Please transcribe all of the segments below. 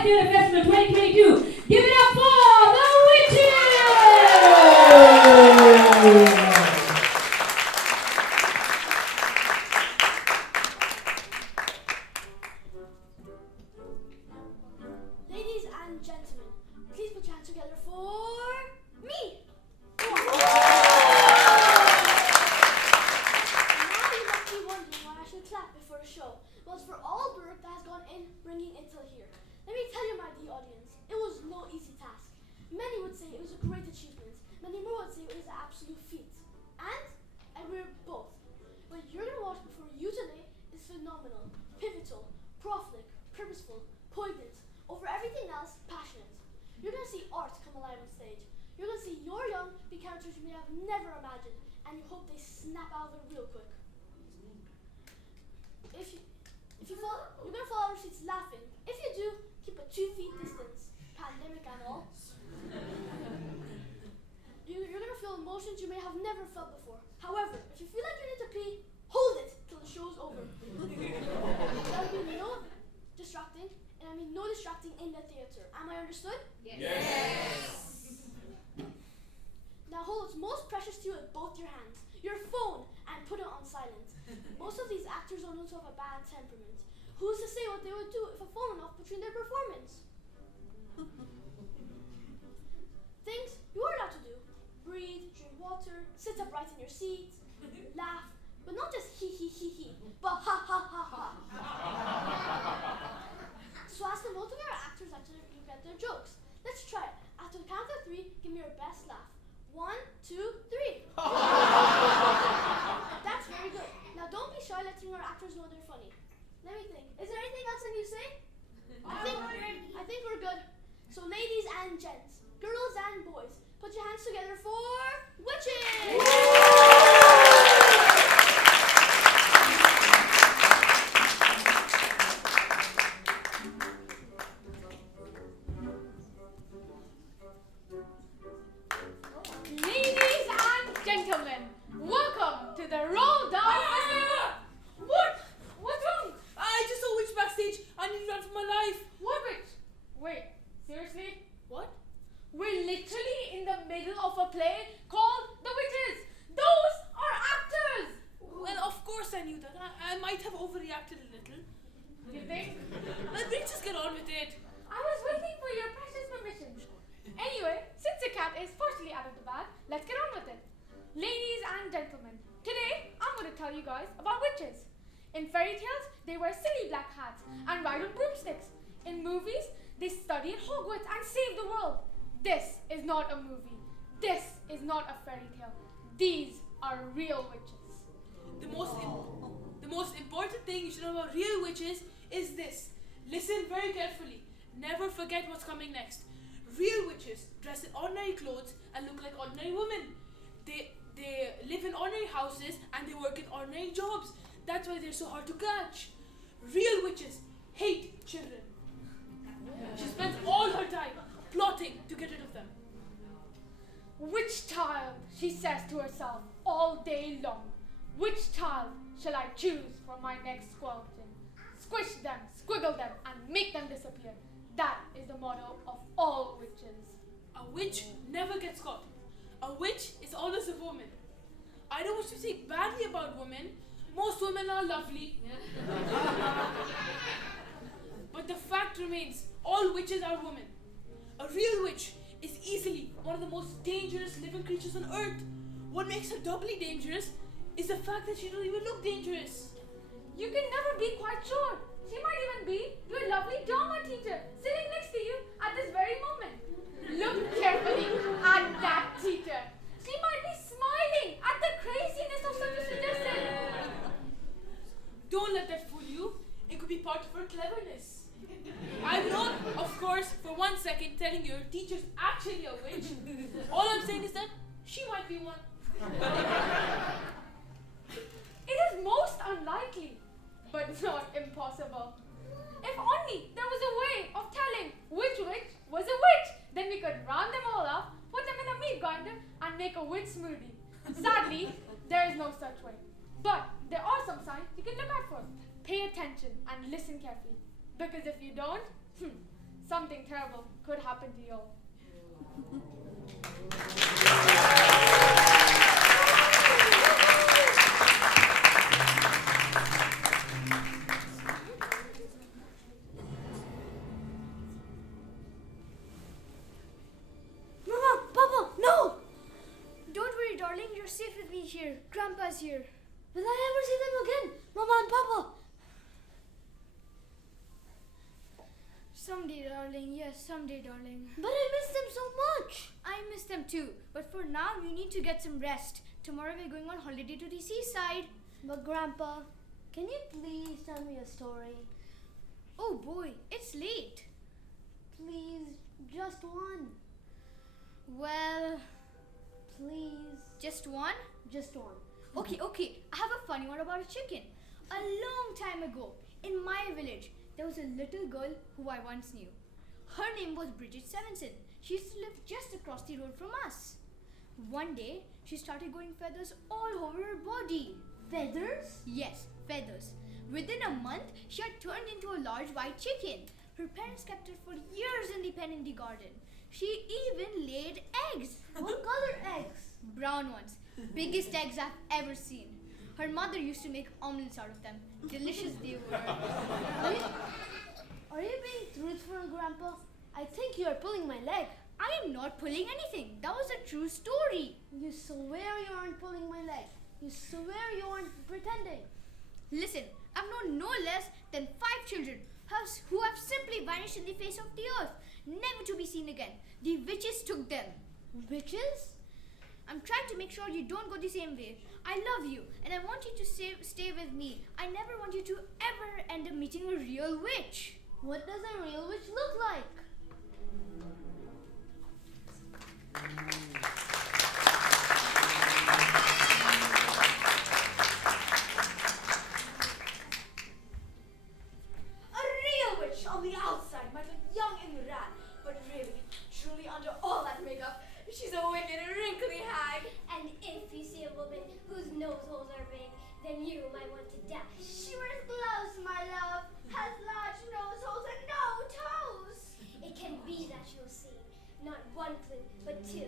Live Theatre Festival 2022. Give it up for the Witches! Ladies and gentlemen, please put your hands together for me. Now you must be wondering why I should clap before the show. Well, it's for all the work that has gone in bringing it till here. Let me tell you, my dear audience, it was no easy task. Many would say it was a great achievement. Many more would say it was an absolute feat. And we're both. What you're going to watch before you today is phenomenal, pivotal, prolific, purposeful, poignant, over everything else, passionate. You're going to see art come alive on stage. You're going to see your young be characters you may have never imagined, and you hope they snap out of it real quick. If you fall, you're going to fall out of your seats laughing. If you do, keep a 2 feet distance, pandemic and all. You're going to feel emotions you may have never felt before. However, if you feel like you need to pee, hold it till the show's over. There will be no distracting, and I mean no distracting in the theatre. Am I understood? Yes. Now hold what's most precious to you with both your hands, your phone, and put it on silent. Most of these actors are known to have a bad temperament. Who's to say what they would do if a phone went off between their performance? Things you are allowed to do. Breathe, drink water, sit upright in your seat, laugh, but not just he, but ha ha ha ha. So as to motivate our actors after you get their jokes. Let's try it. After the count of 3, give me your best laugh. 1, 2, 3. That's very good. Now don't be shy letting our actors know they're funny. Let me think. Is there anything else I need to say? I think we're good. So ladies and gents, girls and boys, put your hands together for Witches! Ladies and gentlemen, welcome to the Roll Down Festival. What? What's wrong? I just saw a witch backstage. I need to run for my life. What witch? Wait, seriously? What? We're literally in the middle of a play called The Witches. Those are actors. Well, of course I knew that. I might have overreacted a little. You think? Let me just get on with it. I was waiting for your precious permission. Anyway, since the cat is partially out of the bag, let's get on with it. Ladies and gentlemen, today I'm going to tell you guys about witches. In fairy tales, they wear silly black hats and ride on broomsticks. In movies, they study at Hogwarts and save the world. This is not a movie. This is not a fairy tale. These are real witches. The most important thing you should know about real witches is this. Listen very carefully. Never forget what's coming next. Real witches dress in ordinary clothes and look like ordinary women. They live in ordinary houses and they work in ordinary jobs. That's why they're so hard to catch. Real witches hate children. She spends all her time plotting to get rid of them. Which child, she says to herself all day long. Which child shall I choose for my next squelching? Squish them, squiggle them, and make them disappear. That is the motto of all witches. A witch never gets caught. A witch is always a woman. I don't wish to speak badly about women. Most women are lovely. But the fact remains, all witches are women. A real witch is easily one of the most dangerous living creatures on earth. What makes her doubly dangerous is the fact that she doesn't even look dangerous. You can never be quite sure. She might even be your lovely drama teacher sitting next to you at this very moment. Look carefully at that teacher. She might be smiling at the craziness of such a suggestion. Don't let that fool you. It could be part of her cleverness. I'm not, of course, for 1 second telling you your teacher's actually a witch. All I'm saying is that she might be one. It is most unlikely, but not impossible. If only there was a way of telling which witch was a witch, then we could round them all up, put them in a meat grinder, and make a witch smoothie. Sadly, there is no such way. But there are some signs you can look out for. Pay attention and listen carefully. Because if you don't, something terrible could happen to you all. Mama, Papa, no! Don't worry, darling. You're safe with me here. Grandpa's here. Will I ever see them again? Mama and Papa? Someday, darling. Yes, someday, darling. But I miss them so much. I miss them too. But for now, you need to get some rest. Tomorrow we're going on holiday to the seaside. But Grandpa, can you please tell me a story? Oh boy, it's late. Please, just one. Well, please. Just one? Just one. Okay. I have a funny one about a chicken. A long time ago, in my village, there was a little girl who I once knew. Her name was Bridget Stevenson. She used to live just across the road from us. One day, she started growing feathers all over her body. Feathers? Yes, feathers. Within a month, she had turned into a large white chicken. Her parents kept her for years in the pen in the garden. She even laid eggs. What color eggs? Brown ones. Biggest eggs I've ever seen. Her mother used to make omelets out of them. Delicious they were. Are you being truthful, Grandpa? I think you are pulling my leg. I am not pulling anything. That was a true story. You swear you aren't pulling my leg. You swear you aren't pretending. Listen, I've known no less than 5 children who have simply vanished in the face of the earth, never to be seen again. The witches took them. Witches? I'm trying to make sure you don't go the same way. I love you and I want you to stay with me. I never want you to ever end up meeting a real witch. What does a real witch look like? A real witch on the outside might look young and rad, but really, truly under all that makeup, she's a wicked, wrinkly hag. And if you see a woman whose nose holes are big, then you might want to dash. She wears gloves, my love, has large nose holes and no toes. It can be that you'll see, not 1 clue, but 2.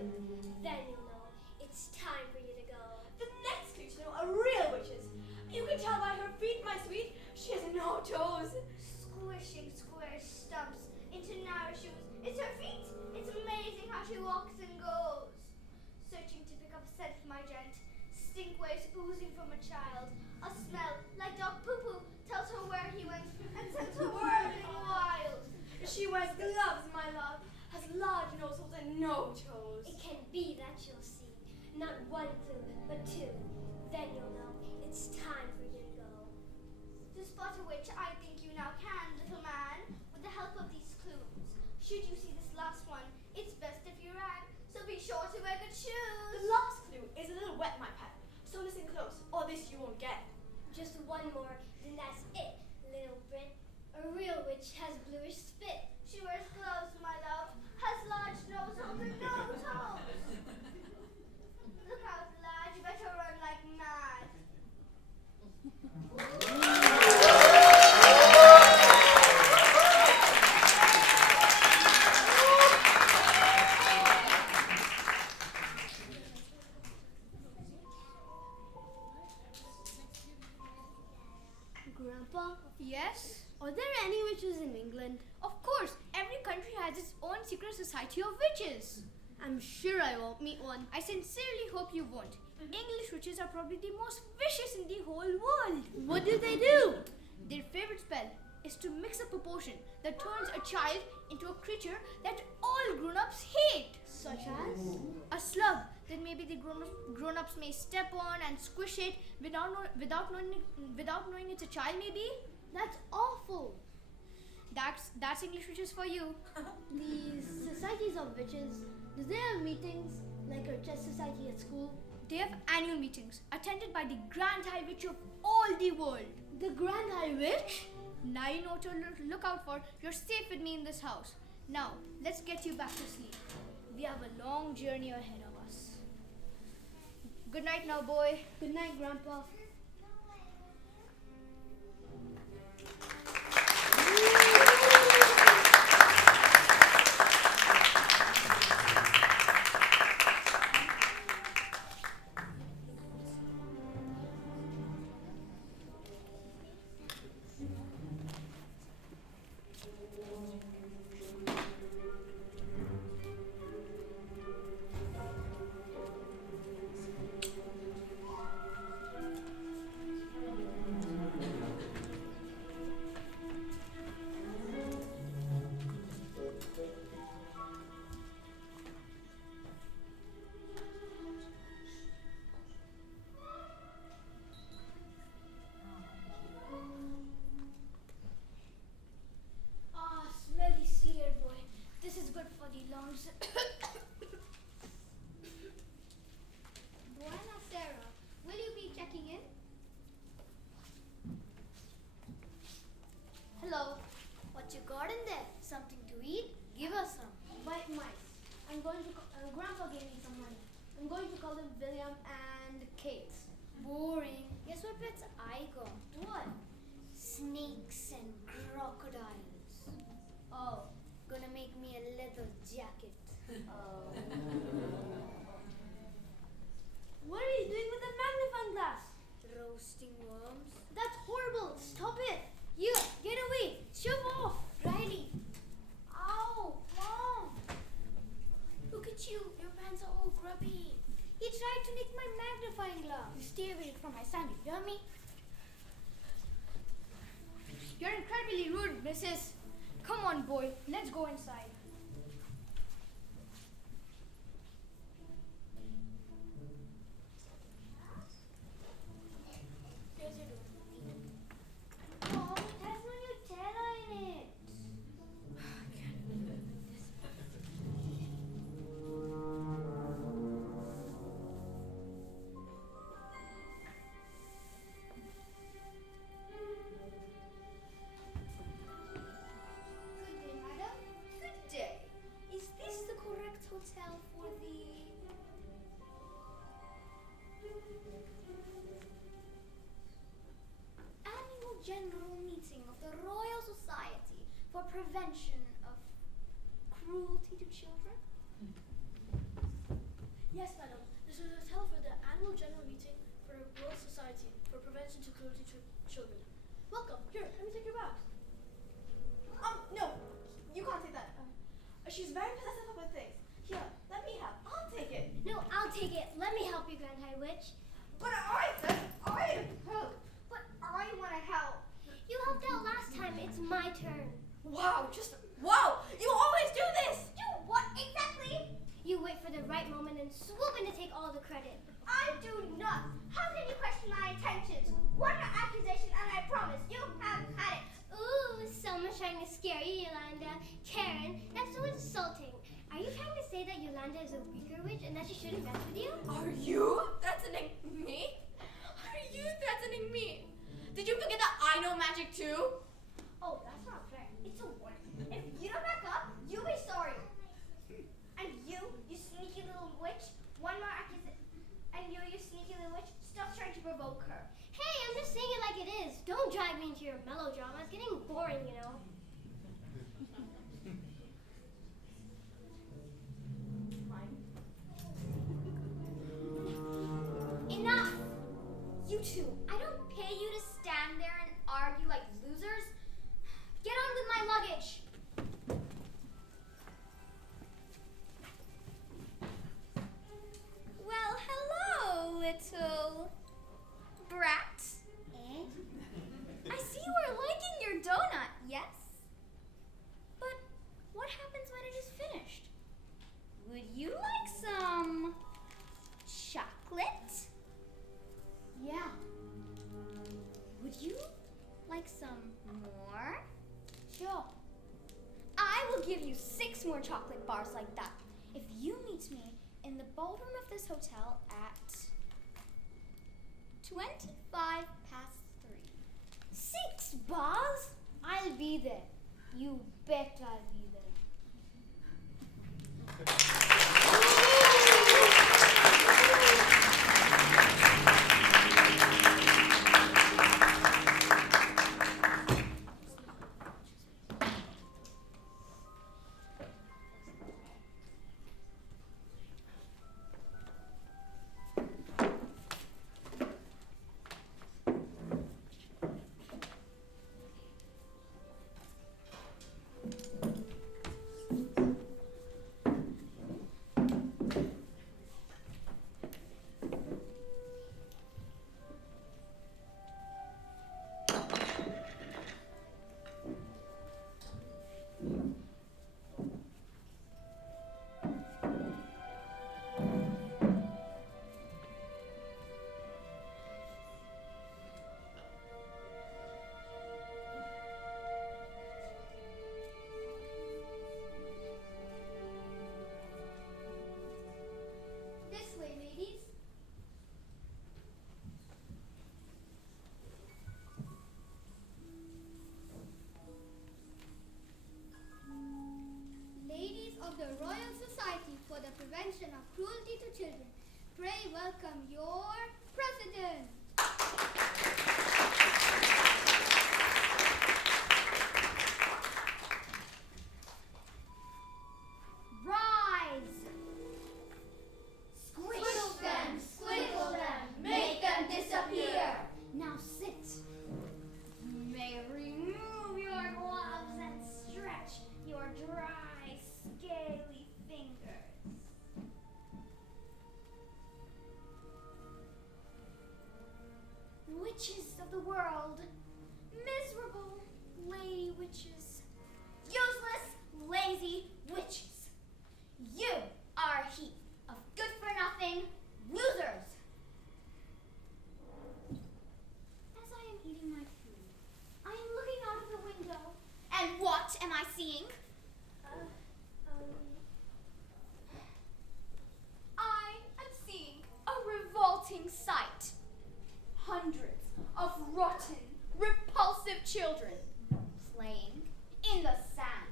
Then you'll know it's time for you to go. The next clue to know a real witch is, you can tell by her feet, my sweet, she has no toes. Squishing square stumps into narrow shoes. It's her feet. It's amazing how she walks and goes. Searching to pick up scent, my gent. Stink waves oozing from a child. A smell like dog poo-poo tells her where he went and sends her whirling wild. She wears gloves, my love, has large nose holes and no toes. It can be that you'll see, not 1 clue, but 2. Then you'll know it's time for you to go. To spot a witch, I think you now can, little man, with the help of these clues. Should you see this last one, it's best if you ran, so be sure to wear good shoes. The last clue is a little wet, my pet, so listen close, or this you won't get. Just one more, then that's it, little Brit. A real witch has bluish spit. She wears gloves, my love, has large nose holes and no toes. Look out, lad, you better run like mad. Grandpa? Yes? Are there any witches in England? Of course, every country has its own secret society of witches. I'm sure I won't meet one. I sincerely hope you won't. English witches are probably the most vicious in the whole world. What do they do? Their favorite spell is to mix a potion that turns a child into a creature that all grown-ups hate. Such as? A slug that maybe the grown-ups may step on and squish it without knowing it's a child maybe. That's awful. That's English witches for you. These societies of witches, do they have meetings like our chess society at school? They have annual meetings attended by the Grand High Witch of all the world. The Grand High Witch? Now you know what to look out for. You're safe with me in this house. Now, let's get you back to sleep. We have a long journey ahead of us. Good night now, boy. Good night, Grandpa. Grandpa gave me some money. I'm going to call them William and Kate. Boring. Guess what pets I got? What? Snakes and crocodiles. Oh. Gonna make me a leather jacket. What are you doing with the magnifying glass? Roasting worms. That's horrible. Stop it. You, get away. Shove off. Riley. Ow, Mom. Look at you. Your pants are all grubby. He tried to nick my magnifying glass. You stay away from my son, you hear me? You're incredibly rude, Mrs. Come on, boy. Let's go inside. Here's your door. Mom, it has no Nutella in it. Good day, madam. Good day. Is this the correct hotel for the... Annual General Meeting of the Royal Society for Prevention of Cruelty to Children? Yes, madam. This is a hotel for the annual general meeting for the Royal Society for Prevention to Cruelty to Children. Welcome. Here, let me take your bags. No, you can't take that. She's very possessive with things. Here, let me help. I'll take it. No, I'll take it. Let me help you, Grand High Witch. But I said I help. But I want to help. You helped out last time. It's my turn. Wow, wow! You always do this. Do what exactly? You wait for the right moment and swoop in to take all the credit. I do not. How can you question my intentions? One more accusation and I promise you have had it. Ooh, someone's trying to scare you, Yolanda. Karen, that's so insulting. Are you trying to say that Yolanda is a weaker witch and that she shouldn't mess with you? Are you threatening me? Are you threatening me? Did you forget that I know magic too? Oh, that's not fair. It's a warning. If you don't back up, you'll be sorry. And you sneaky little witch, one more accusation. And you sneaky little witch, stop trying to provoke her. Hey, I'm just saying it like it is. Don't drag me into your melodrama. It's getting boring, you know. Enough! You two, I don't pay you to stand there and argue like losers. Get on with my luggage. Well, hello, little brat. Eh? I see you are liking your donut, yes? But what happens when it is finished? Would you like some chocolate? Yeah. Would you like some more? Sure. I will give you 6 more chocolate bars like that if you meet me in the ballroom of this hotel at 25 past 3. 6 bars? I'll be there. You bet I'll be there. Prevention of Cruelty to Children. Pray welcome your president. Rise! Squish them, squiddle them, make them disappear. Now sit. You may remove your gloves and stretch your dry, scaly fingers. Witches of the world, miserable lady witches, useless, lazy witches. You are a heap of good-for-nothing losers. As I am eating my food, I am looking out of the window, and what am I seeing? I am seeing a revolting sight. Hundreds of rotten, repulsive children playing in the sand.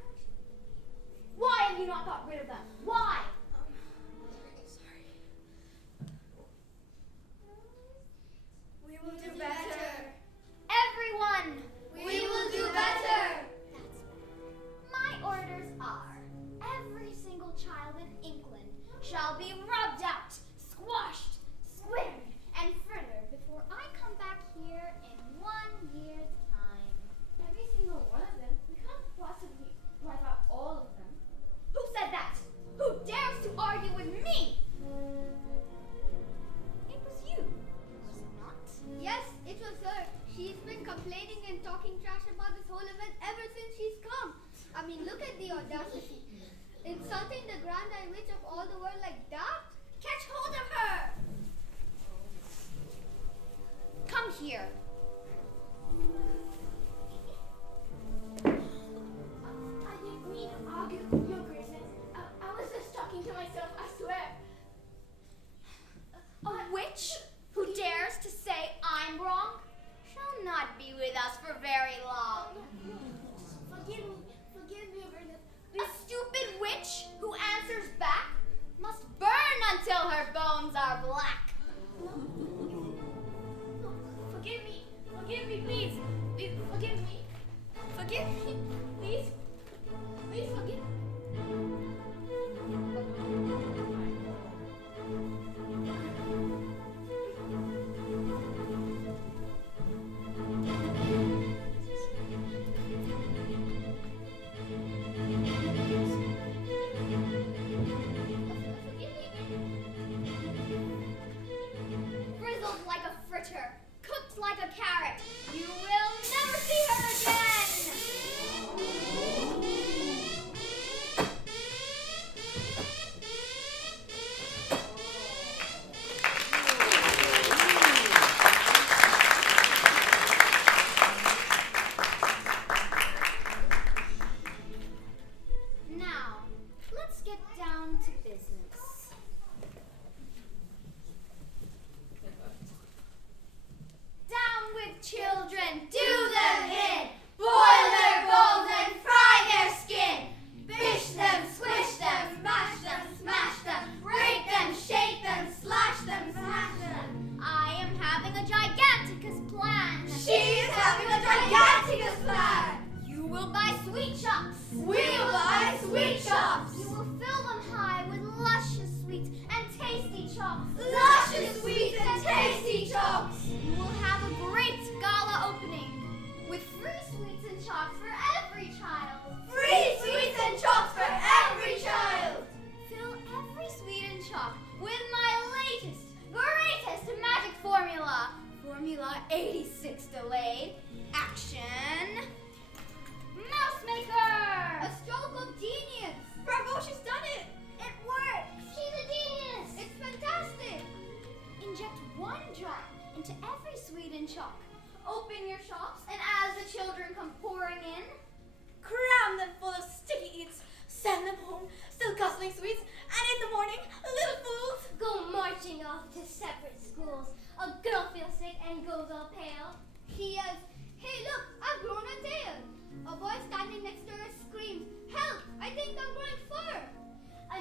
Why have you not got rid of them? Why? Sorry. We will do better. Everyone! We will do better. My orders are every single child in England shall be rubbed out, squashed, squared, and frittered before I come back here in 1 year's time. Every single one of them? We can't possibly wipe out all of them. Who said that? Who dares to argue with me? It was you, was it not? Yes, it was her. She's been complaining and talking trash about this whole event ever since she's come. I mean, look at the audacity. Insulting the Grand Eye Witch of all the world like that? Catch hold of her! Come here. I didn't mean to argue, Your Graceness. I was just talking to myself, I swear. A witch who dares to say I'm wrong shall not be with us for very long. Forgive me, Your Graceness. A stupid witch who answers back must burn until her bones are black. Forgive me, please. Please, forgive me. Forgive me, please. Please forgive me. Frizzled like a fritter, cooked like a carrot. You will never see her again. Now, let's get down to business. Down with children, do them in, boil their bones and fry their skin, bish them, squish them, smash them, break them, shake them, slash them, smash them. I am having a giganticus plan. She is having a giganticus plan. You will buy sweet chops. We will buy sweet chops. You will fill them high with luscious sweets and tasty chops. Luscious sweets and tasty chops. You will have a great gala opening with free sweets and chops for every child. Free sweets and chops for every child. Fill every sweet and chop with my latest, greatest magic formula. Formula 86 delayed. Action. Mouse Maker! A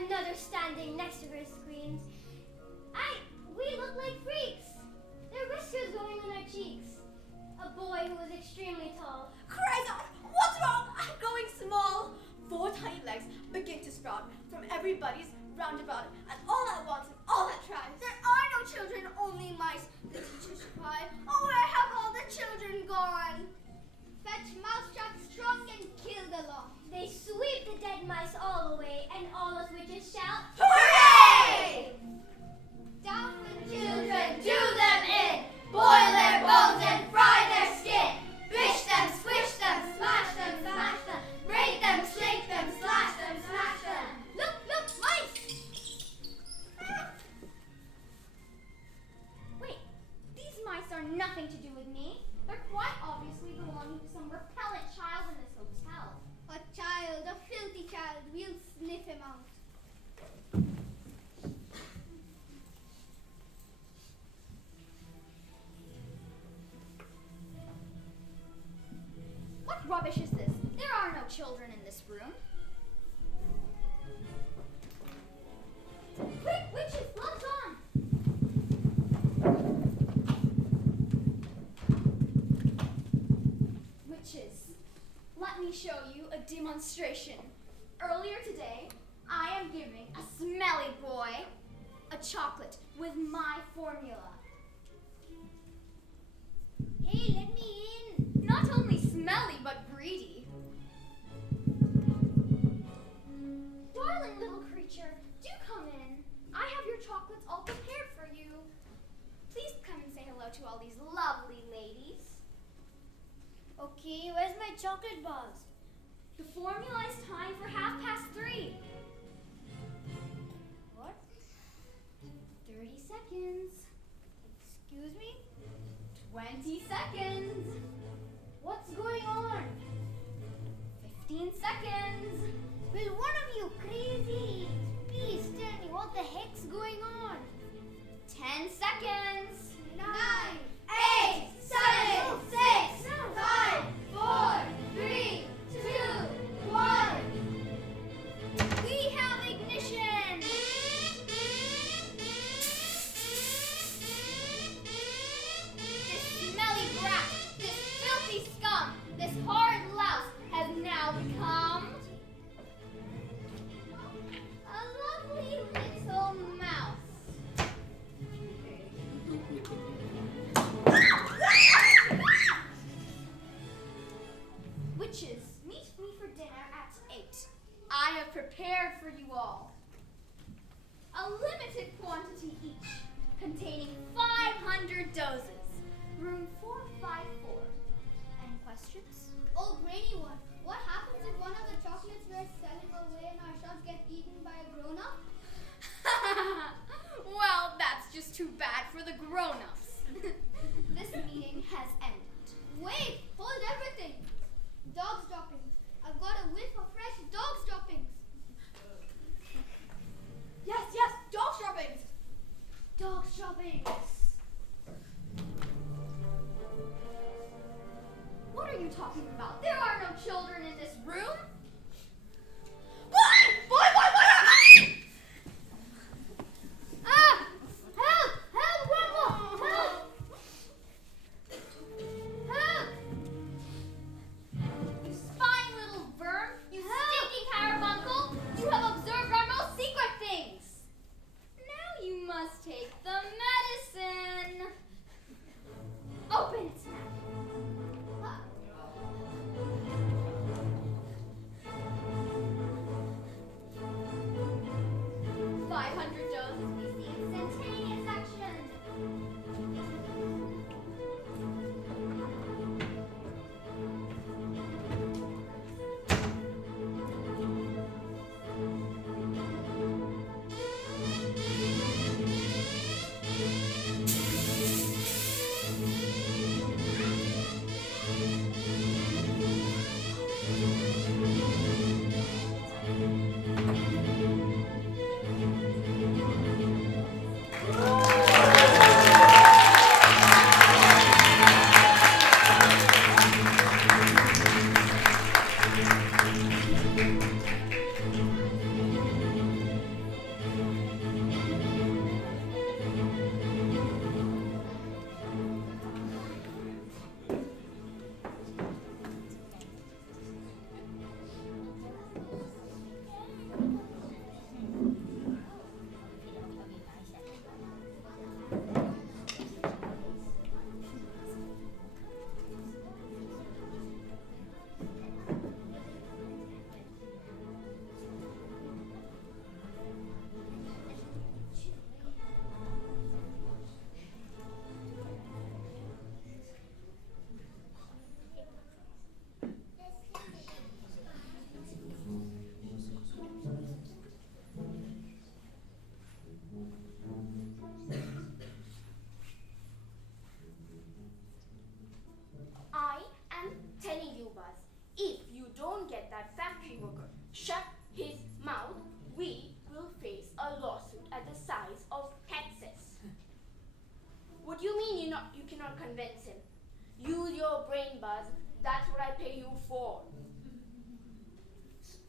Another standing next to her screams, we look like freaks. There are whiskers going on our cheeks. A boy who was extremely tall. Cries out, what's wrong? I'm going small. 4 tiny legs begin to sprout from everybody's roundabout, and all at once and all at tries. There are no children, only mice. The teachers cry, oh, where have all the children gone? Fetch mousetrap strong and kill the lot. They sweep the dead mice all away, and all us witches shout, Hooray! down with children, do them in, boil their bones and fry their skin, bish them, squish them, smash them, break them, slink them, slash them, smash them. Look, mice! Wait, these mice are nothing to do with me. They're quite obviously belonging to some repellent child in this hotel. A child, a filthy child. We'll sniff him out. What rubbish is this? There are no children in this room. Quick, witches, blood's on! Witches, let me show you a demonstration. Earlier today, I am giving a smelly boy a chocolate with my formula. Hey, let me in. Not only smelly, but greedy. Darling little creature, do come in. I have your chocolates all prepared for you. Please come and say hello to all these lovely ladies. Okay, where's my chocolate bars? The formula is timed for 3:30. What? 30 seconds. Excuse me? 20 seconds. What's going on? 15 seconds. Will one of you crazy? Please tell me what the heck's going on. 10 seconds. 9, 8, 7, 6, 5, 4, 3, 2, 1. We have ignition. This smelly brat, this filthy scum, this horrid louse has now become a lovely little mouse. Witches, meet me for dinner at 8. I have prepared for you all a limited quantity each, containing 500 doses. Room 454. Any questions? Oh, brainy one. What happens if one of the chocolates we're selling away in our shops gets eaten by a grown-up? Well, that's just too bad for the grown-ups. This meeting has ended. Wait, hold everything. Dog's droppings. I've got a whiff of fresh dog's droppings. Yes, dog droppings. Dog's droppings. What are you talking about? There are no children in this room. Boy! Ah! Help! Help, Grandma! Help! Help! You spying little worm! You stinking carbuncle! You have observed our most secret things! Now you must take the medicine! Open it, Snap! 500 doses, we see instantaneous action! don't get that factory worker shut his mouth, we will face a lawsuit at the size of Texas. What do you mean you cannot convince him? Use your brain, Buzz. That's what I pay you for.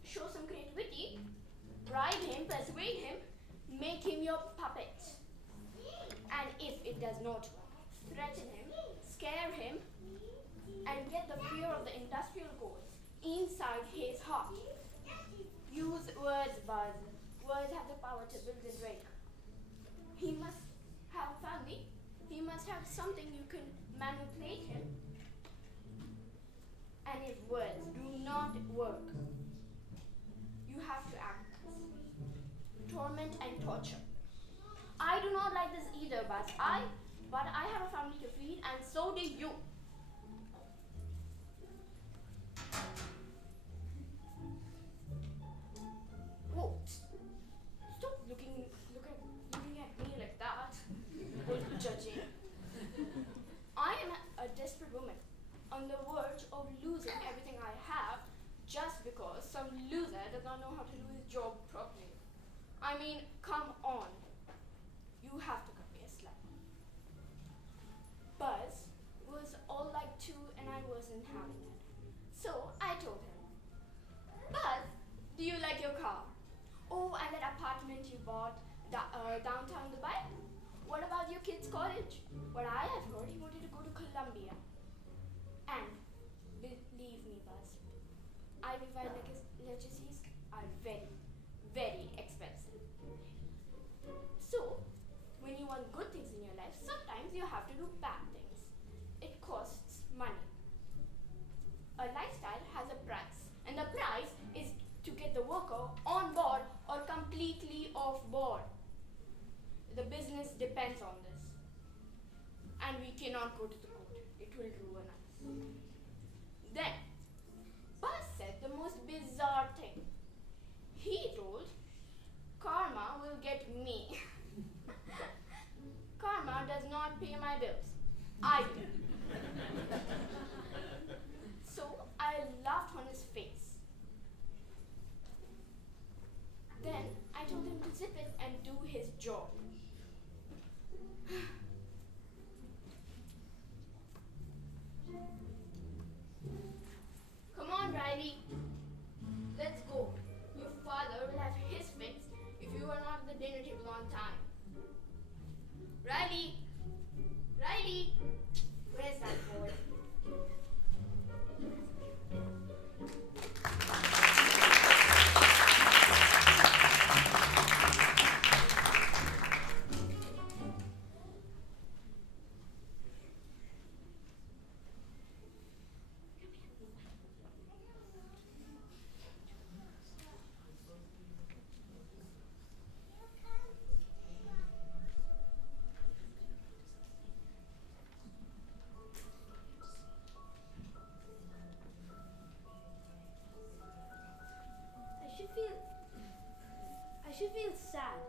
Show some creativity. Bribe him, persuade him, make him your puppet. And if it does not, threaten him, scare him, and get the fear of the industrial codes inside his heart. Use words, Buzz. Words have the power to build a drake. He must have family. He must have something you can manipulate him. And if words do not work, you have to act. Torment and torture. I do not like this either, but I have a family to feed, and so do you. Whoa! Stop looking at me like that. Judging. I am a desperate woman, on the verge of losing everything I have, just because some loser does not know how to do his job properly. I mean, come on. You have to cut me a slack. Buzz was all like two and I wasn't having it. So I told him, Buzz, do you like your car? Oh, and that apartment you bought downtown Dubai? What about your kid's college? What I have heard, he wanted to go to Columbia. And believe me, Buzz, Ivy legacies are very, very expensive. So, when you want good things in your life, sometimes you have to do bad things. It costs money. A lifestyle has a price, and the price is to get the worker on board or completely off board. The business depends on this. And we cannot go to the court. It will ruin us. Then, Buzz said the most bizarre thing. He told, karma will get me. Karma does not pay my bills. I do. So I laughed on his face. Then I told him to zip it and do his job. Come on, Riley. Let's go. Your father will have his fix if you are not at the dinner table on time. Riley! Riley! Where's that boy? I should feel sad.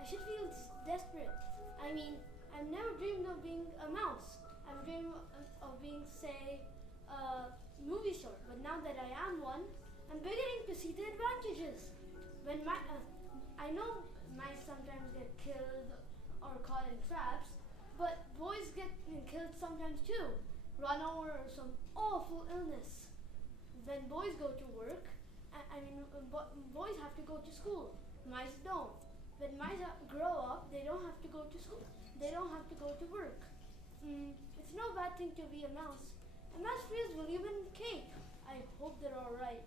I should feel desperate. I mean, I've never dreamed of being a mouse. I've dreamed of being, say, a movie star. But now that I am one, I'm beginning to see the advantages. When I know mice sometimes get killed or caught in traps, but boys get killed sometimes too. Run over or some awful illness. When boys go to work, boys have to go to school. Mice don't. When mice grow up, they don't have to go to school. They don't have to go to work. It's no bad thing to be a mouse. A mouse fears will even cake. I hope they're all right.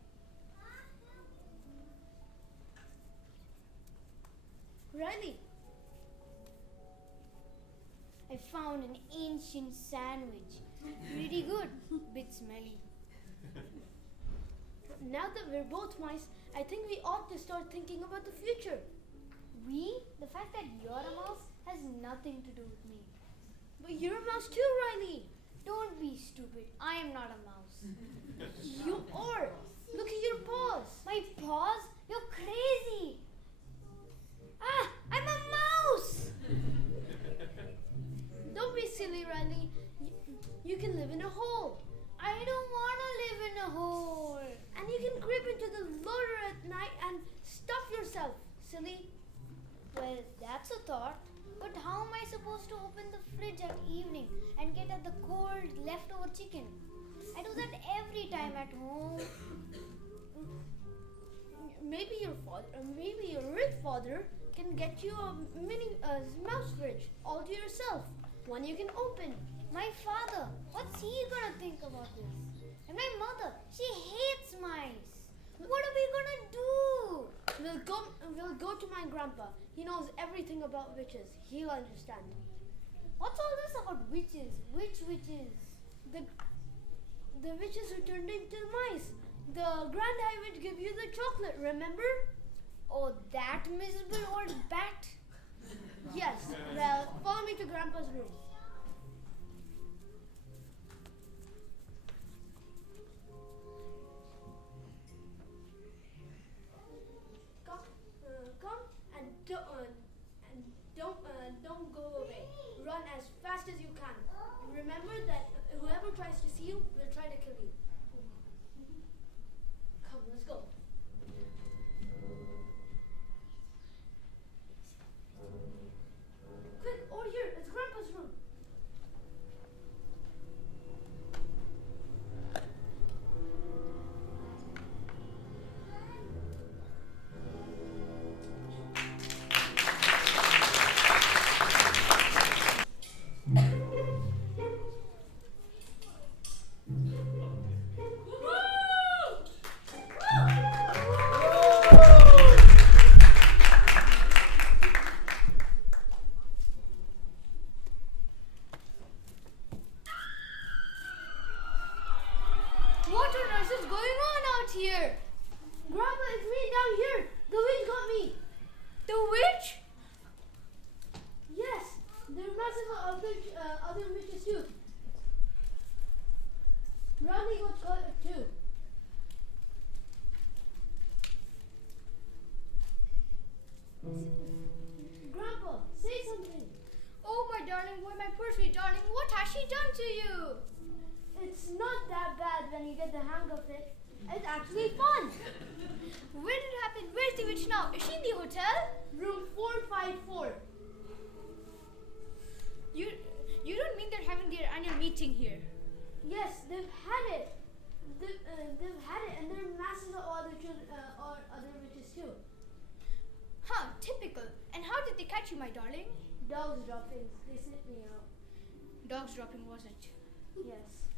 Riley, I found an ancient sandwich. Pretty good, bit smelly. Now that we're both mice, I think we ought to start thinking about the future. We? The fact that you're a mouse has nothing to do with me. But you're a mouse too, Riley. Don't be stupid. I am not a mouse. You are. Look at your paws. My paws? You're crazy. Ah, I'm a mouse. Don't be silly, Riley. You can live in a hole. I don't want to live in a hole. And you silly? Well, that's a thought. But how am I supposed to open the fridge at evening and get at the cold leftover chicken? I do that every time at home. Maybe your real father can get you a mini mouse fridge all to yourself. One you can open. My father, what's he gonna think about this? And my mother, she hates mice. What are we gonna do? We'll go to my grandpa. He knows everything about witches. He'll understand. What's all this about witches? Which witches? The witches who turned into mice. The Grand High Witch gave you the chocolate, remember? Oh, that miserable old bat? Yes. Well, follow me to Grandpa's room. Come and don't go away. Run as fast as you can. Remember that whoever tries to see you will try to kill you. Come, let's go. Quick, over here. It's Grandpa's room. What on earth is going on out here? Grandpa, it's me down here. The witch got me. The witch? Yes, there are massive other witches too. Randy got it too. Grandpa, say something. Oh, my darling boy, my poor sweet darling, what has she done to you? It's not that bad when you get the hang of it. It's actually fun. Where did it happen? Where's the witch now? Is she in the hotel? Room 454. You don't mean they're having their annual meeting here? Yes, they've had it. They've had it, and there are massive other children or other witches too. Huh, typical. And how did they catch you, my darling? Dogs dropping. They sent me out. Dogs dropping, was it? Yes.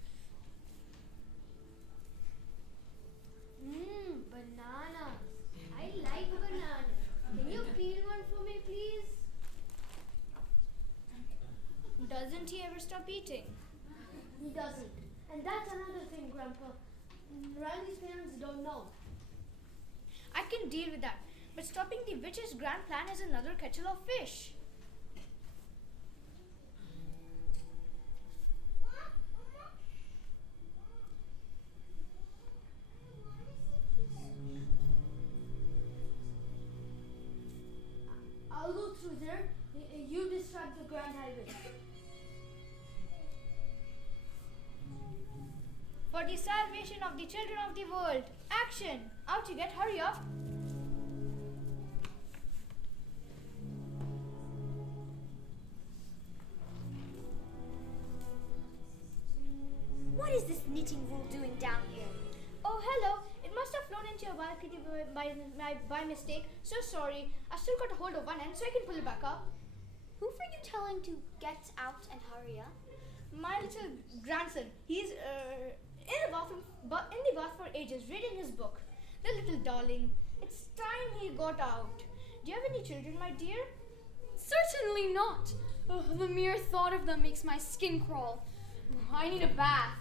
Bananas. I like bananas. Can you peel one for me, please? Doesn't he ever stop eating? He doesn't. And that's another thing, Grandpa. Riley's parents don't know. I can deal with that. But stopping the witch's grand plan is another kettle of fish. I'll go through there. You distract the Grand High Witch. For the salvation of the children of the world. Action! Out you get, hurry up. What is this knitting wool doing down here? Oh, hello. It must have flown into your balcony by mistake. So sorry. I still got a hold of one end so I can pull it back up. Who were you telling to get out and hurry up? My little grandson. He's in the bath for ages, reading his book. The little darling. It's time he got out. Do you have any children, my dear? Certainly not. Oh, the mere thought of them makes my skin crawl. I need a bath.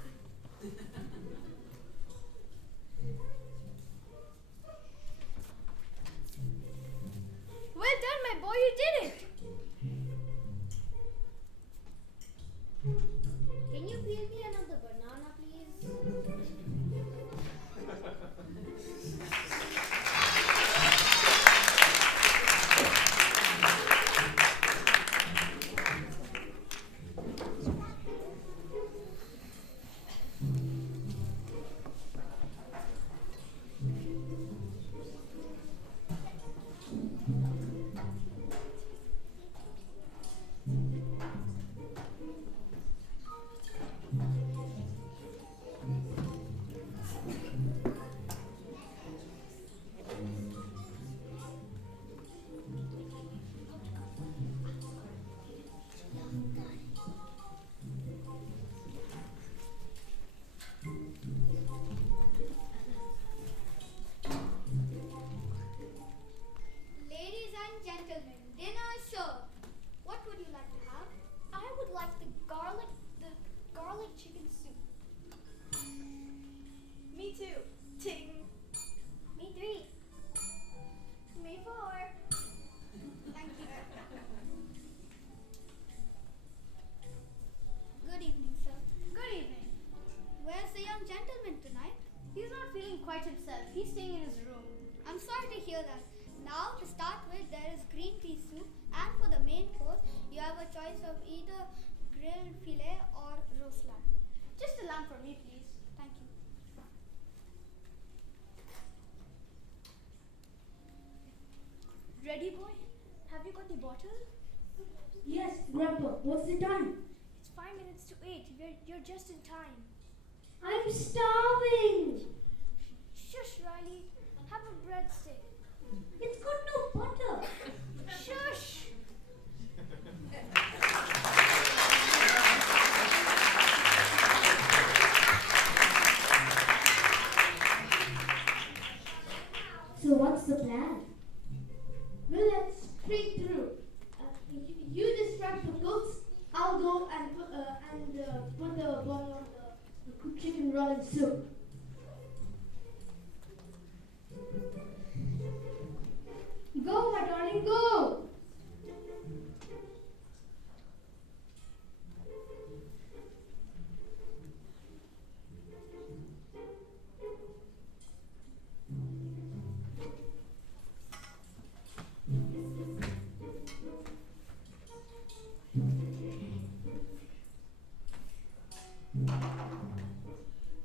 Well done, my boy, you did it. Can you peel me another banana, please? himself. He's staying in his room. I'm sorry to hear that. Now, to start with, there is green pea soup, and for the main course, you have a choice of either grilled filet or roast lamb. Just a lamb for me, please. Thank you. Ready, boy? Have you got the bottle? Yes, Grandpa. What's the time? It's 5 minutes to 8. You're just in time. I'm starving. Shush, Riley. Have a breadstick. It's got no butter. Shush! So what's the plan? Well, let's creep through. You distract the cooks. I'll go and put the bottle on the chicken raw and soup. Go, my darling, go!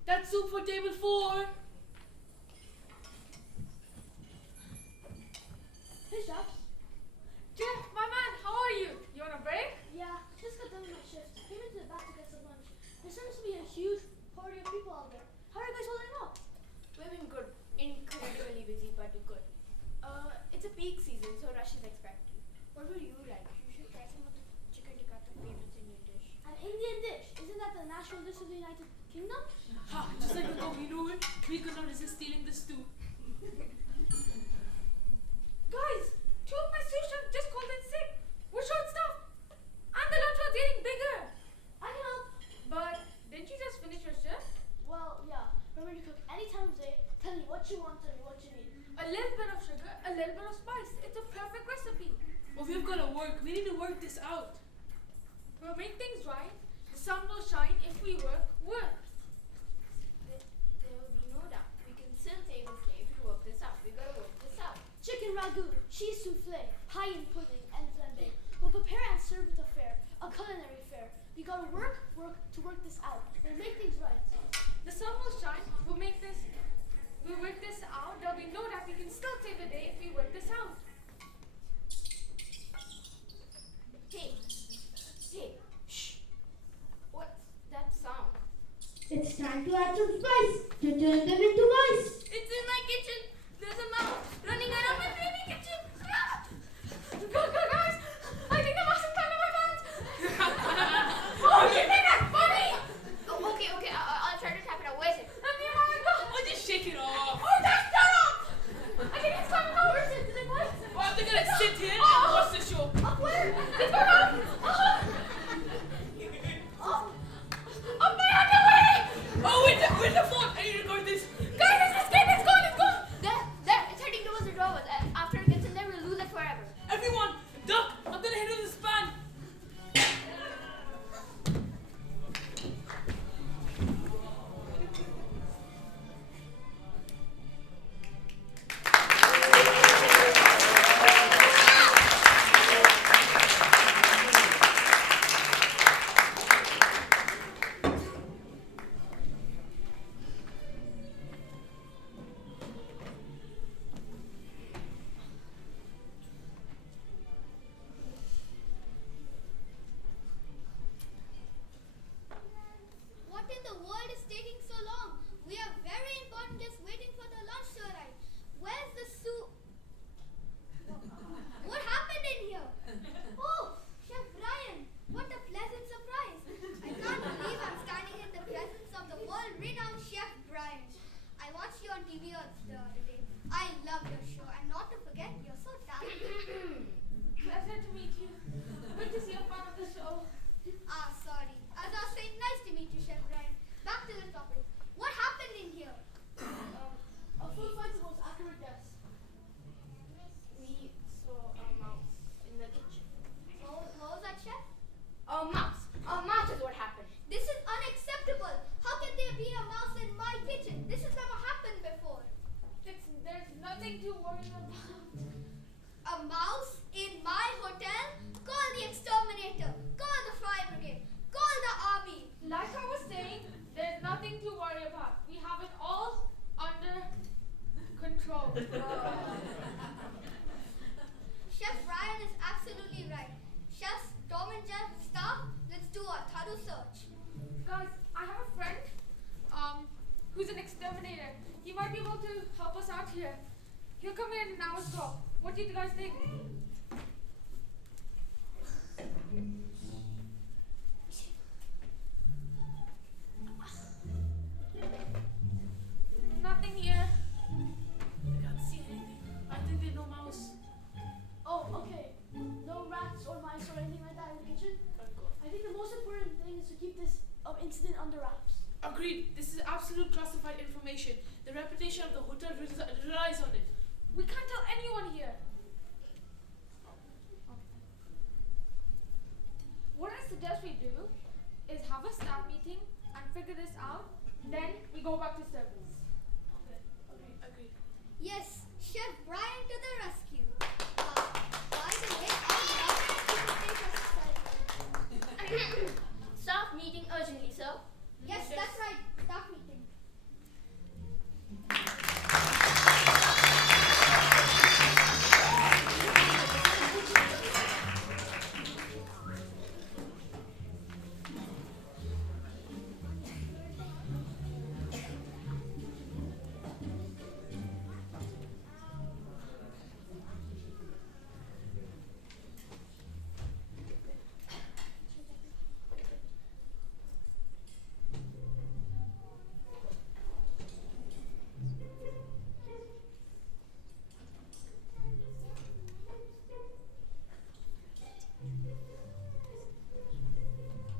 That's soup for table 4. Hey, Shops. Jeff, my man, how are you? You on a break? Yeah, just got done with my shift. Came into the back to get some lunch. There seems to be a huge party of people out there. How are you guys holding up? We've been good. Incredibly busy, but good. It's a peak season, so rush is expected. What would you like? You should try some of the chicken tikka, the famous Indian dish. An Indian dish. Isn't that the national dish of the United Kingdom? Ha! Just like the dog, you know it. We could not resist stealing this too. Guys, 2 of my sous chefs just called in sick. We're short staffed. And the lunch was getting bigger. I can help. But didn't you just finish your shift? Well, yeah. Remember to cook any time of day. Tell me what you want, tell me what you need. A little bit of sugar, a little bit of spice. It's a perfect recipe. But we've got to work. We need to work this out. We'll make things right. The sun will shine if we work. There will be no doubt. We can still table stay if we work this out. We gotta work this out. Chicken ragu, cheese souffle, pie and pudding, and flambe. We'll prepare and serve at the fair, a culinary fair. We gotta work to work this out. We'll make things right. The sun will shine. We'll work this out. There'll be no doubt we can still save the day if we work this out. Hey, shh. What's that sound? It's time to add some spice to turn them into ice. It's in my kitchen. There's a mouse running around my baby kitchen. Go, guys! I think the mouse is under my pants! Oh, you did that! Mommy! Oh, okay. I'll try to tap it out. Where is it? Oh, just shake it off. Oh, that's up! I think it's coming over. Oh, I'm gonna sit here and watch the show. Up where? It's going up! Up my underwear! Oh, where's the phone? I need to record this. Guys, it's escaped! It's gone! There. It's heading towards the door. After it gets in there, we'll lose it forever. Everyone, duck! I'm gonna hit with the span. What in the world is taking so long? We are very important just waiting for the lunch to arrive. Where's the soup? What happened in here? Oh, Chef Brian, what a pleasant surprise. I can't believe I'm standing in the presence of the world-renowned Chef Brian. I watched you on TV the other day. I love your show, and not to forget, you're so talented. Pleasure to meet you. Good to see a fan of the show. Ah, sorry. As I was saying, nice to meet you, Chef Brian. Back to the topic. What happened in here? A full fight's the most accurate guess. We saw a mouse in the kitchen. What was that, Chef? A mouse. A mouse is what happened. This is unacceptable. How can there be a mouse in my kitchen? This has never happened before. nothing to worry about. A mouse in my hotel? Call the exterminator. Call the fire brigade. Call the army. Like I was saying, there's nothing to worry about. We have it all under control. Chef Brian is absolutely right. Chefs Tom and Jeff, staff, let's do a thorough search. Guys, I have a friend who's an exterminator. He might be able to help us out here. He'll come in an hour's call. What do you guys think? Nothing here. I can't see anything. I think there's no mouse. Oh, okay. No rats or mice or anything like that in the kitchen. I think the most important thing is to keep this incident under wraps. Agreed. This is absolute classified information. The reputation of the hotel relies on it. We can't tell anyone here. What I suggest we do is have a staff meeting and figure this out. Then we go back to service. Agreed. Yes, Chef Brian to the rescue. By the way, I love to take us. Staff meeting urgently, sir. Yes, that's right. Staff meeting.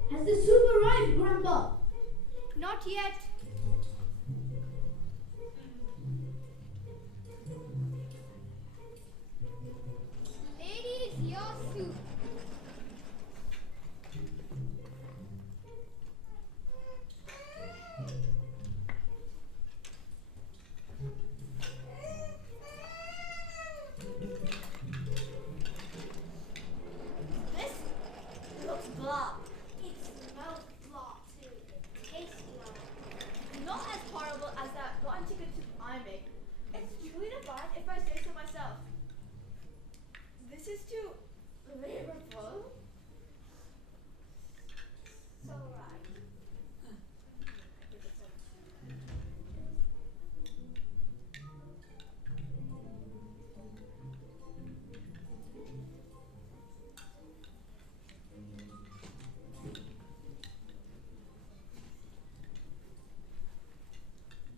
Has the soup arrived, Grandpa? Not yet. Ladies, your soup. This looks blah. It smells blah too. It tastes blah. Not as horrible as that rotten chicken soup I make. It's truly divine if I say so myself. This is too flavorful. So right.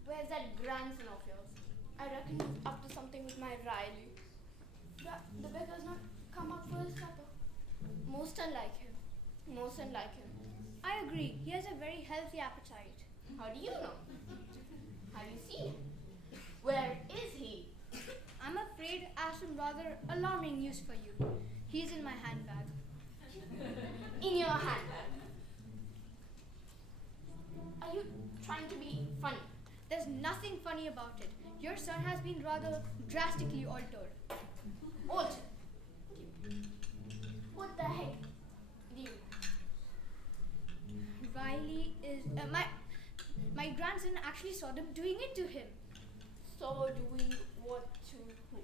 Where's that grandson of yours? I reckon he's up to something with my Riley. The beggar's not come up for his supper. Most unlike him. Most unlike him. I agree. He has a very healthy appetite. How do you know? Have you seen him? Where is he? I'm afraid I have some rather alarming news for you. He's in my handbag. In your handbag. Are you trying to be funny? There's nothing funny about it. Your son has been rather drastically altered. Altered? What the heck do you Riley is my grandson actually saw them doing it to him. So doing what to who?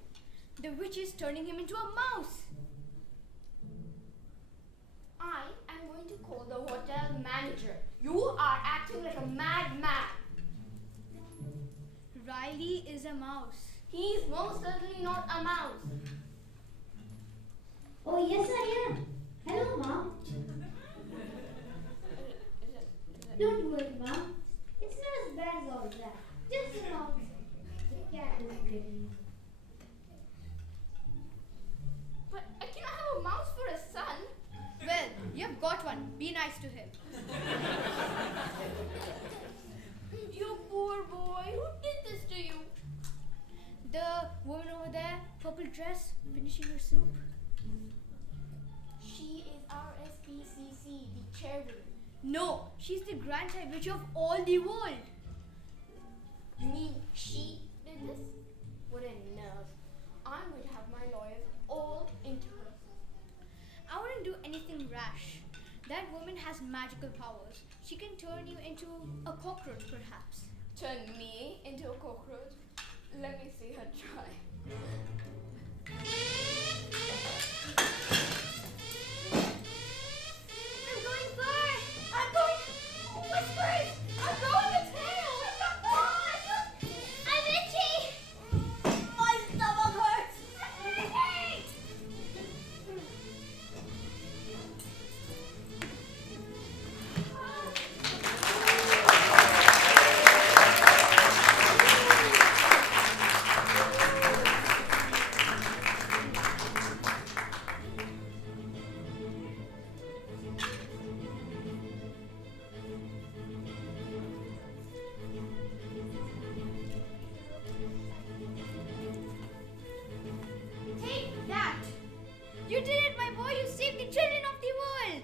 The witch is turning him into a mouse. I am going to call the hotel manager. You are acting like a madman. Riley is a mouse. He's most certainly not a mouse. Oh, yes, I am. Hello, Mom. Don't worry, Mom. It's not as bad as all that. Just a mouse. The cat won't get me. But I cannot have a mouse for a son. Well, you've got one. Be nice to him. You poor boy. Who did this to you? The woman over there, purple dress, finishing her soup. She is RSPCC, the chairwoman. No, she's the Grand High Witch of all the world. You mean she did this? What a nerve. anything rash. That woman has magical powers. She can turn you into a cockroach, perhaps. Turn me into a cockroach? Let me see her try. I'm going far. I'm going whispering. I'm going to tail. I'm itchy. My stomach hurts. Take that. You did it, my boy. You saved the children of the world.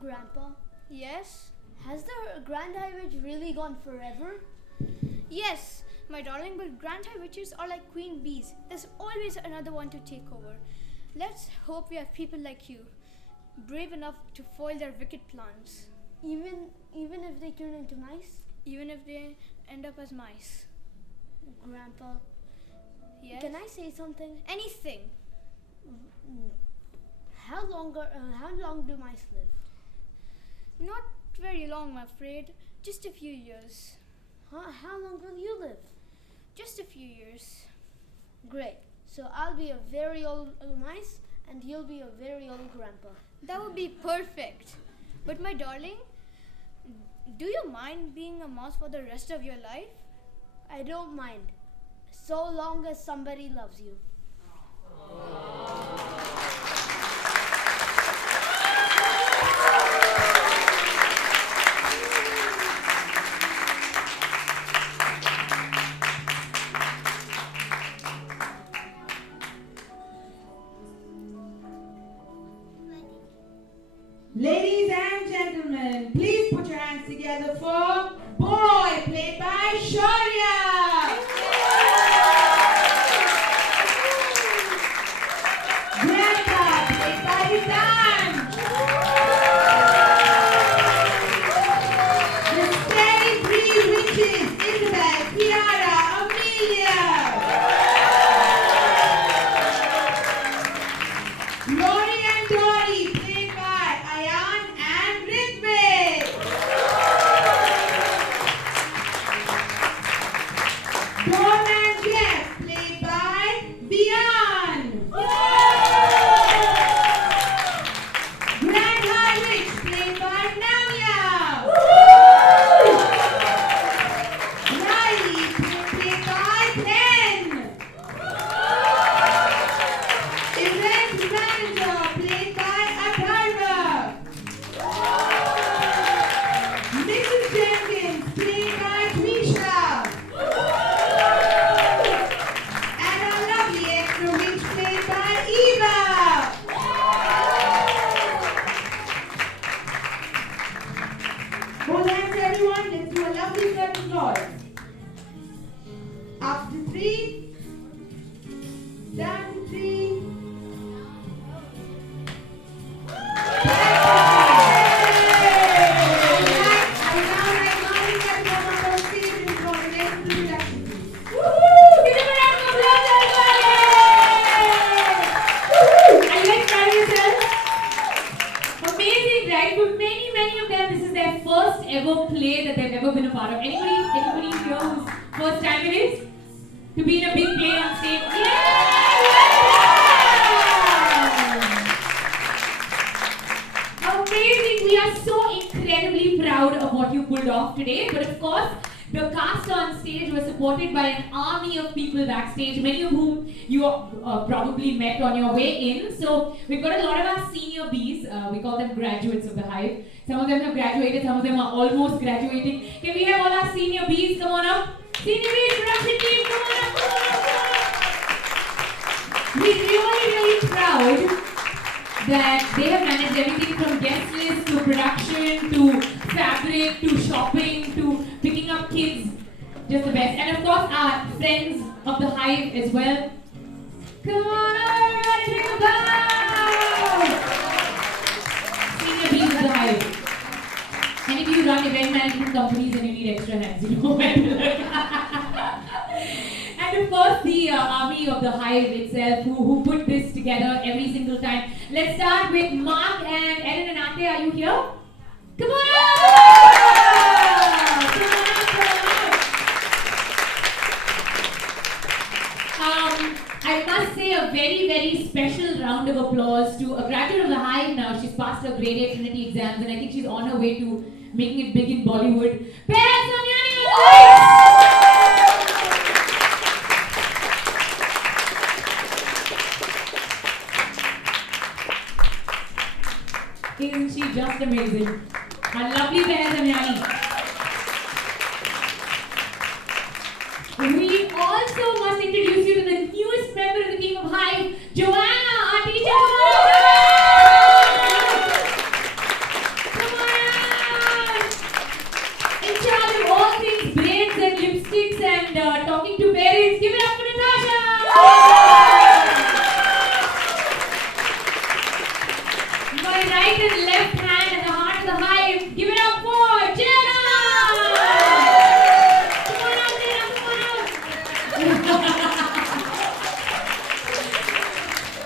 Grandpa, Yes? has the Grand High Witch really gone forever? Yes, my darling, but Grand High Witches are like queen bees. There's always another one to take over. Let's hope we have people like you, brave enough to foil their wicked plans, Even if they turn into mice? even if they end up as mice. Grandpa, Yes? can I say something? Anything. How long do mice live? Not very long, I'm afraid. Just a few years. How long will you live? Just a few years. Great. So I'll be a very old mice and you'll be a very old grandpa. That would be perfect. But my darling, do you mind being a mouse for the rest of your life? I don't mind, so long as somebody loves you. Ladies and gentlemen, please put your hands together for Boy, played by Shaurya. Grandpa, played by Vidhan. The Scary Three Witches, Isabel, Kiara, Amelia. Lori and Dory, played by Ayan and Ritwik. Dawn and Jeff, played by Bian. Grand High Witch, played by Namya. Riley, played by Pen. Event Manager, played by Atharva. Mrs. Jenkins, played by Trisha. And our lovely extra witch, played by Eva. Hold hands, everyone. Let's do a lovely set of applause. After three. Down to three. Amazing, right? For many of them, this is their first ever play that they've ever been a part of. Anybody here whose first time it is to be in a big play on stage? Yeah! Amazing! We are so incredibly proud of what you pulled off today. But of course, the cast on stage was supported by an army of people backstage, many of whom you probably met on your way in. So we've got a lot of our senior Bs, we call them graduates of the Hive. Some of them have graduated, some of them are almost graduating. Can we have all our senior Bs come on up? Senior Bs, production team, come on up, come on up, come on up. We're really proud that they have managed everything from guest list to production to fabric to shopping to picking up kids. Just the best. And of course our friends of the Hive as well. Come on everybody, take a bow! Senior Bs of the Hive. And if you run event management companies and you need extra hands, you know where to look. And of course the army of the Hive itself who put this together every single time. Let's start with Mark and Ellen and Ate. Are you here? Come on up! Come on up, come on up. I must say a very, very special round of applause to a graduate of the Hive now. She's passed her grade 8 Trinity exams and I think she's on her way to making it big in Bollywood. Perez Samyani! Isn't she just amazing? Our lovely Perez Samyani. We also must introduce you to the newest member of the team of Hive, Joanna, our teacher. Come on! In charge of all things braids and lipsticks and talking to parents. Give it up for Natasha! My right and left hand at the heart of the Hive. Give it up for Jenna! Come on out, Jenna, come on out!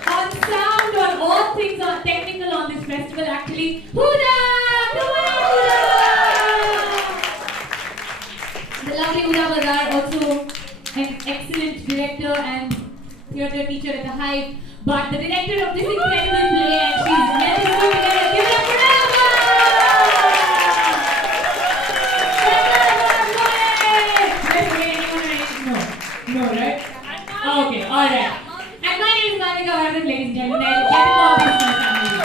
On sound, on all things on technical on this festival actually. Huda! Come on out, Huda! The lovely Huda Bazar, also an excellent director and theatre teacher at the Hive, but the director of this incredible play, and she's never put together. Give it up for Nava! No, right? Okay, alright. And my name is Monica Vargas, ladies and gentlemen. I'll get to know this my family.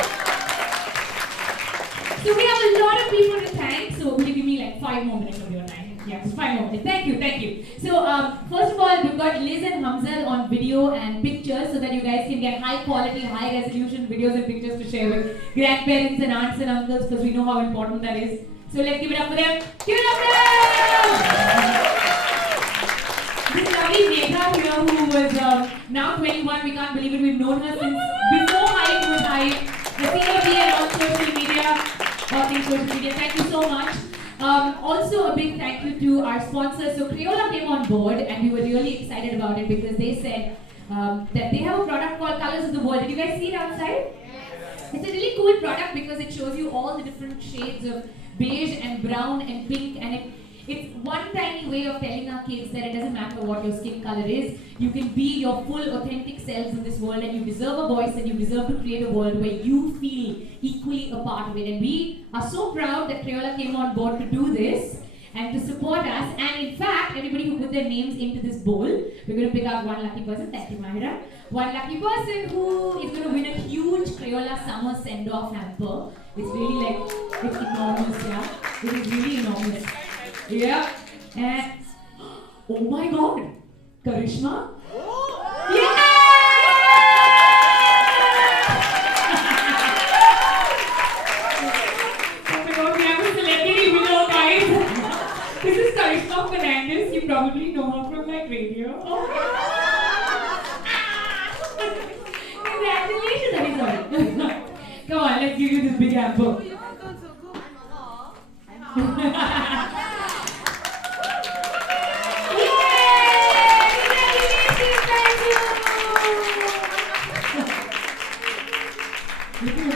So we have a lot of people to thank, so will you give me like 5 more minutes of your time? Yeah, just 5 more minutes. Thank you, thank you. So first of all, we've got Liz and Hamzal on video and pictures so that you guys can get high quality, high resolution videos and pictures to share with grandparents and aunts and uncles because we know how important that is. So let's give it up for them. Give it up for them! This lovely Megha here who was now 21, we can't believe it, we've known her since before Hive was Hive. The senior PA on social media, thank you so much. Also a big thank you to our sponsors. So Crayola came on board and we were really excited about it because they said that they have a product called Colors of the World. Did you guys see it outside? Yes. It's a really cool product because it shows you all the different shades of beige and brown and pink, and it's one tiny way of telling our kids that it doesn't matter what your skin color is, you can be your full authentic selves in this world and you deserve a voice and you deserve to create a world where you feel equally a part of it. And we are so proud that Crayola came on board to do this and to support us. And in fact, everybody who put their names into this bowl, we're going to pick out one lucky person. Thank you, Mahira. One lucky person who is going to win a huge Crayola summer send-off hamper. It's really like, it's enormous, yeah? It is really enormous. Yeah. And, oh my god, Karishma? Yeah! Oh my god, we have a celebrity winner, guys. This is Karishma Fernandez. You probably know her from like radio. Oh. Congratulations, I'm sorry. Come on, let's give you this big hamper.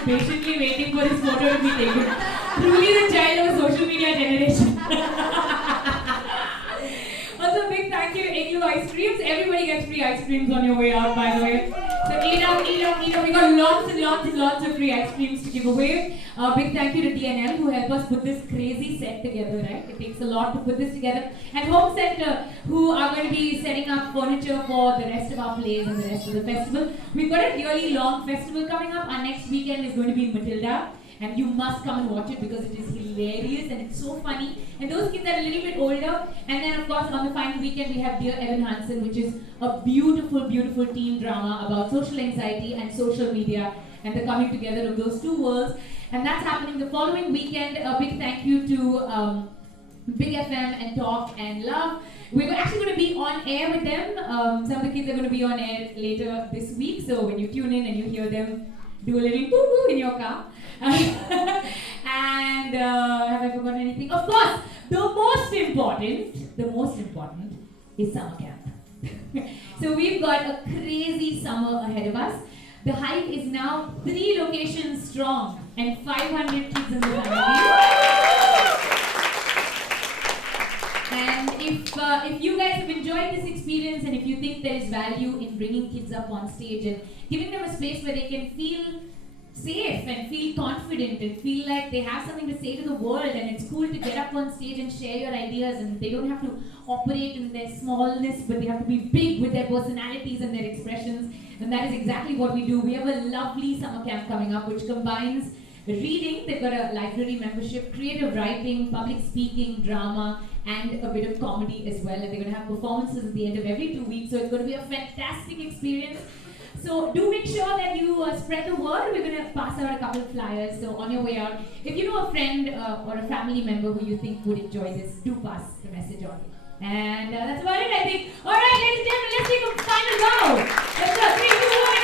Patiently waiting for this photo to be taken. Truly the child of a social media generation. Also, big thank you to Igloo Ice Creams. Everybody gets free ice creams on your way out, by the way. So eat up, eat up, eat up. We got lots and lots and lots of free ice creams to give away. Big thank you to DNL who helped us put this crazy set together, right? It takes a lot to put this together. And Home Center who are going to be setting up furniture for the rest of our plays and the rest of the festival. We've got a really long festival coming up. Our next weekend is going to be Matilda. And you must come and watch it because it is hilarious and it's so funny. And those kids are a little bit older. And then of course on the final weekend we have Dear Evan Hansen, which is a beautiful, beautiful teen drama about social anxiety and social media and the coming together of those two worlds. And that's happening the following weekend. A big thank you to Big FM and Talk and Love. We're actually going to be on air with them. Some of the kids are going to be on air later this week. So when you tune in and you hear them do a little boo-boo in your car. And have I forgotten anything? Of course, the most important is summer camp. So we've got a crazy summer ahead of us. The Hive is now 3 locations strong and 500 kids in the family. And if you guys have enjoyed this experience and if you think there is value in bringing kids up on stage and giving them a space where they can feel safe and feel confident and feel like they have something to say to the world and it's cool to get up on stage and share your ideas and they don't have to operate in their smallness but they have to be big with their personalities and their expressions, and that is exactly what we do. We have a lovely summer camp coming up which combines reading, they've got a library membership, creative writing, public speaking, drama and a bit of comedy as well, and they're going to have performances at the end of every 2 weeks, so it's going to be a fantastic experience. So do make sure that you spread the word. We're going to pass out a couple of flyers. So on your way out, if you know a friend or a family member who you think would enjoy this, do pass the message on. And that's about it, I think. All right, ladies and gentlemen, let's take a final bow. Let's go. 3, 2, 1.